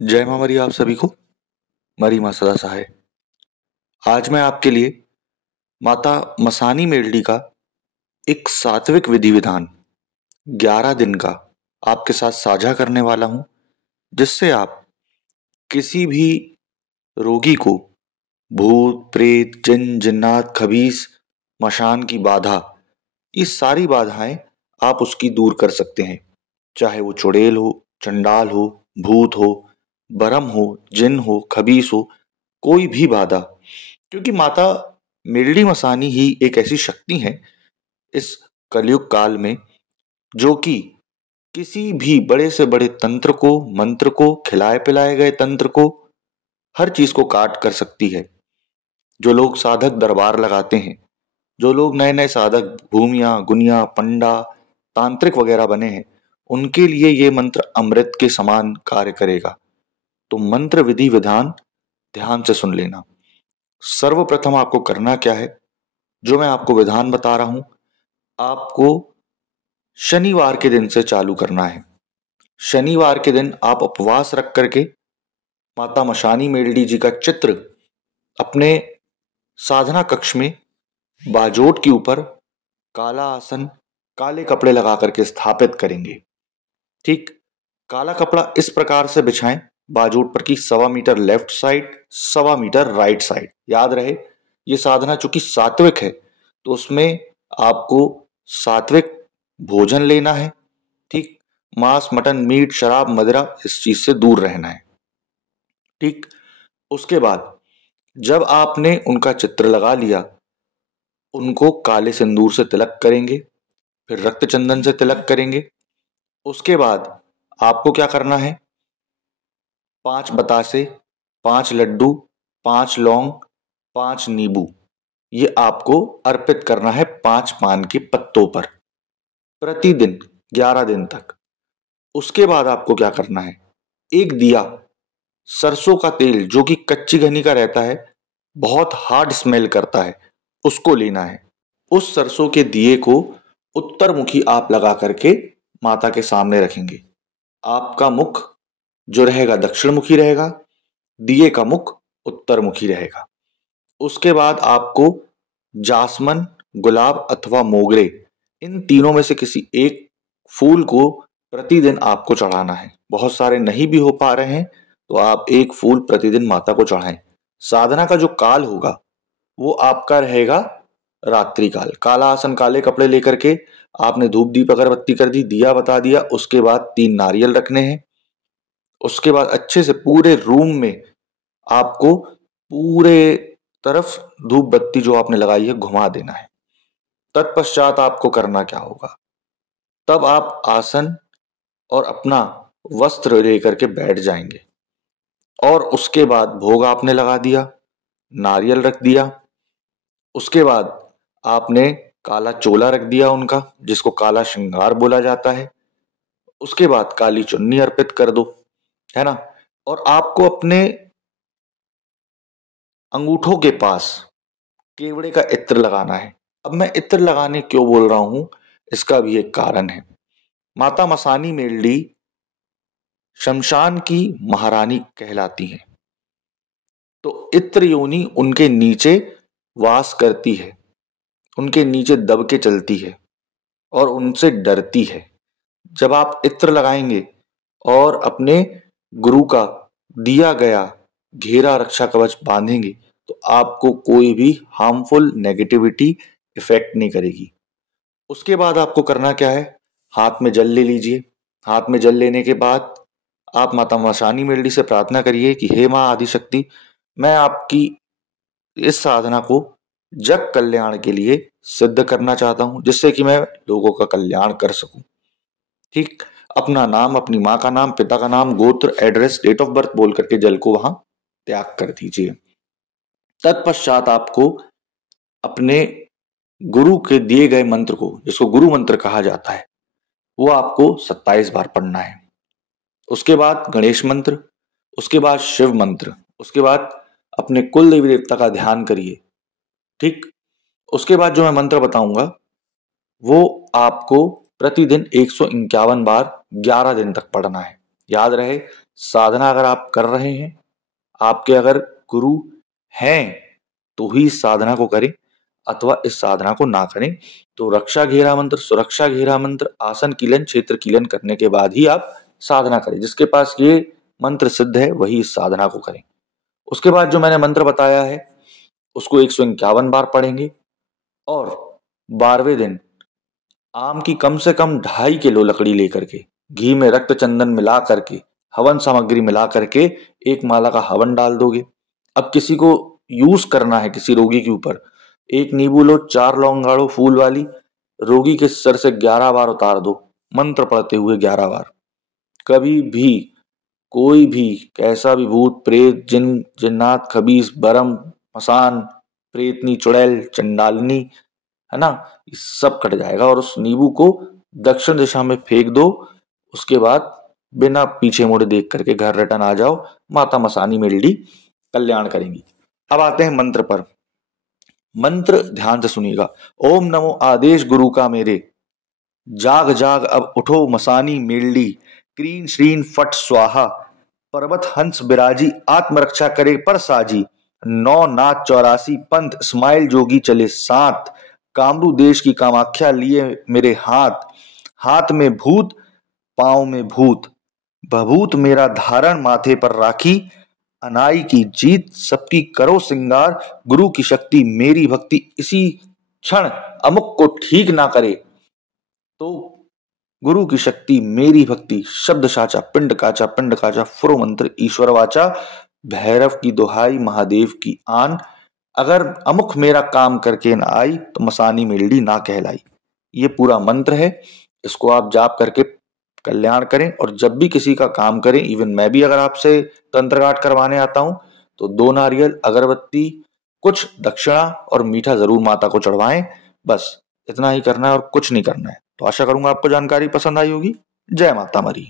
जय मां मरी आप सभी को। मरी मां सदा सहाय। आज मैं आपके लिए माता मसानी मेल्डी का एक सात्विक विधि विधान 11 दिन का आपके साथ साझा करने वाला हूं, जिससे आप किसी भी रोगी को भूत प्रेत जिन जिन्नात खबीस मशान की बाधा, ये सारी बाधाएं आप उसकी दूर कर सकते हैं। चाहे वो चुड़ैल हो, चंडाल हो, भूत हो, बरम हो, जिन हो, खबीस हो, कोई भी बाधा। क्योंकि माता मेलडी मसानी ही एक ऐसी शक्ति है इस कलयुग काल में, जो कि किसी भी बड़े से बड़े तंत्र को, मंत्र को, खिलाए पिलाए गए तंत्र को, हर चीज को काट कर सकती है। जो लोग साधक दरबार लगाते हैं, जो लोग नए नए साधक भूमिया गुनिया पंडा तांत्रिक वगैरह बने हैं, उनके लिए ये मंत्र अमृत के समान कार्य करेगा। तो मंत्र विधि विधान ध्यान से सुन लेना। सर्वप्रथम आपको करना क्या है, जो मैं आपको विधान बता रहा हूं, आपको शनिवार के दिन से चालू करना है। शनिवार के दिन आप उपवास रख करके माता मशानी मेलडी जी का चित्र अपने साधना कक्ष में बाजोट के ऊपर काला आसन, काले कपड़े लगा करके स्थापित करेंगे। ठीक, काला कपड़ा इस प्रकार से बिछाएं बाजूट पर कि 1.25 metre left side, 1.25 metre right side. याद रहे, ये साधना चूंकि सात्विक है तो उसमें आपको सात्विक भोजन लेना है। ठीक, मांस मटन मीट शराब मदिरा इस चीज से दूर रहना है। ठीक, उसके बाद जब आपने उनका चित्र लगा लिया, उनको काले सिंदूर से तिलक करेंगे, फिर रक्त चंदन से तिलक करेंगे। उसके बाद आपको क्या करना है, 5 बतासे, 5 लड्डू, 5 लौंग, 5 नींबू, ये आपको अर्पित करना है 5 पान के पत्तों पर प्रतिदिन 11 दिन तक। उसके बाद आपको क्या करना है, एक दिया सरसों का तेल जो कि कच्ची घनी का रहता है, बहुत हार्ड स्मेल करता है, उसको लेना है। उस सरसों के दिए को उत्तर मुखी आप लगा करके माता के सामने रखेंगे। आपका मुख जो रहेगा दक्षिण मुखी रहेगा, दिए का मुख उत्तर मुखी रहेगा। उसके बाद आपको जासमन, गुलाब अथवा मोगरे, इन तीनों में से किसी एक फूल को प्रतिदिन आपको चढ़ाना है। बहुत सारे नहीं भी हो पा रहे हैं तो आप एक फूल प्रतिदिन माता को चढ़ाएं। साधना का जो काल होगा वो आपका रहेगा रात्रि काल। काला आसन, काले कपड़े लेकर के आपने धूप दीप अगरबत्ती कर दी, दिया बता दिया। उसके बाद 3 नारियल रखने हैं। उसके बाद अच्छे से पूरे रूम में आपको पूरे तरफ धूप बत्ती जो आपने लगाई है घुमा देना है। तत्पश्चात आपको करना क्या होगा, तब आप आसन और अपना वस्त्र लेकर के बैठ जाएंगे और उसके बाद भोग आपने लगा दिया, नारियल रख दिया। उसके बाद आपने काला चोला रख दिया उनका, जिसको काला श्रृंगार बोला जाता है। उसके बाद काली चुन्नी अर्पित कर दो, है ना। और आपको अपने अंगूठों के पास केवड़े का इत्र लगाना है। अब मैं इत्र लगाने क्यों बोल रहा हूं, इसका भी एक कारण है। माता मसानी मेलडी शमशान की महारानी कहलाती हैं, तो इत्र योनि उनके नीचे वास करती है, उनके नीचे दब के चलती है और उनसे डरती है। जब आप इत्र लगाएंगे और अपने गुरु का दिया गया घेरा रक्षा कवच बांधेंगे तो आपको कोई भी हार्मफुल नेगेटिविटी इफेक्ट नहीं करेगी। उसके बाद आपको करना क्या है, हाथ में जल ले लीजिए। हाथ में जल लेने के बाद आप माता मशानी मेलडी से प्रार्थना करिए कि हे मां आदिशक्ति, मैं आपकी इस साधना को जग कल्याण के लिए सिद्ध करना चाहता हूं, जिससे कि मैं लोगों का कल्याण कर सकूं। ठीक, अपना नाम, अपनी माँ का नाम, पिता का नाम, गोत्र, एड्रेस, डेट ऑफ बर्थ बोल करके जल को वहां त्याग कर दीजिए। तत्पश्चात आपको अपने गुरु के दिए गए मंत्र को, जिसको गुरु मंत्र कहा जाता है, वो आपको 27 बार पढ़ना है। उसके बाद गणेश मंत्र, उसके बाद शिव मंत्र, उसके बाद अपने कुल देवी देवता का ध्यान करिए। ठीक, उसके बाद जो मैं मंत्र बताऊंगा वो आपको प्रतिदिन 151 बार 11 दिन तक पढ़ना है। याद रहे, साधना अगर आप कर रहे हैं, आपके अगर गुरु हैं, तो ही इस साधना को करें, अथवा इस साधना को ना करें। तो रक्षा घेरा मंत्र, सुरक्षा घेरा मंत्र, आसन कीलन, क्षेत्र कीलन करने के बाद ही आप साधना करें। जिसके पास ये मंत्र सिद्ध है वही इस साधना को करें। उसके बाद जो मैंने मंत्र बताया है उसको 151 बार पढ़ेंगे, और 12वें दिन आम की कम से कम 2.5 किलो लकड़ी लेकर के, घी में रक्त चंदन मिला करके, हवन सामग्री मिला करके एक माला का हवन डाल दोगे। अब किसी को यूज करना है किसी रोगी के ऊपर, एक नींबू लो, 4 लौंग गाड़ो फूल वाली, रोगी के सर से 11 बार उतार दो, मंत्र पढ़ते हुए 11 बार। कभी भी कोई भी कैसा भी भूत प्रेत जिन जिन्नात खबीस बरम मसान प्रेतनी चुड़ैल चंडालिनी, है ना, ये सब कट जाएगा। और उस नींबू को दक्षिण दिशा में फेंक दो। उसके बाद बिना पीछे मुड़े देख करके घर रिटर्न आ जाओ। माता मसानी मेलडी कल्याण करेंगी। अब आते हैं मंत्र पर। मंत्र ध्यान से सुनिएगा। ओम नमो आदेश गुरु का मेरे, जाग जाग अब उठो मसानी मेलडी, क्रीन श्रीन फट स्वाहा, पर्वत हंस बिराजी आत्मरक्षा करे पर साजी, 9 नाथ 84 पंथ इस्माइल जोगी चले साथ, कामरू देश की कामाख्या लिए मेरे हाथ, हाथ में भूत पांव में भूत, भभूत मेरा धारण माथे पर राखी, अनाई की जीत सबकी करो सिंगार, गुरु की शक्ति मेरी भक्ति इसी क्षण अमुक को ठीक ना करे। तो गुरु की शक्ति मेरी भक्ति, शब्द साचा पिंड काचा फुरो मंत्र ईश्वर वाचा, भैरव की दुहाई महादेव की आन, अगर अमुख मेरा काम करके ना आई तो मसानी मेलडी ना कहलाई। ये पूरा मंत्र है, इसको आप जाप करके कल्याण करें। और जब भी किसी का काम करें, इवन मैं भी अगर आपसे तंत्र पाठ करवाने आता हूं, तो 2 नारियल, अगरबत्ती, कुछ दक्षिणा और मीठा जरूर माता को चढ़वाएं। बस इतना ही करना है और कुछ नहीं करना है। तो आशा करूंगा आपको जानकारी पसंद आई होगी। जय माता मरी।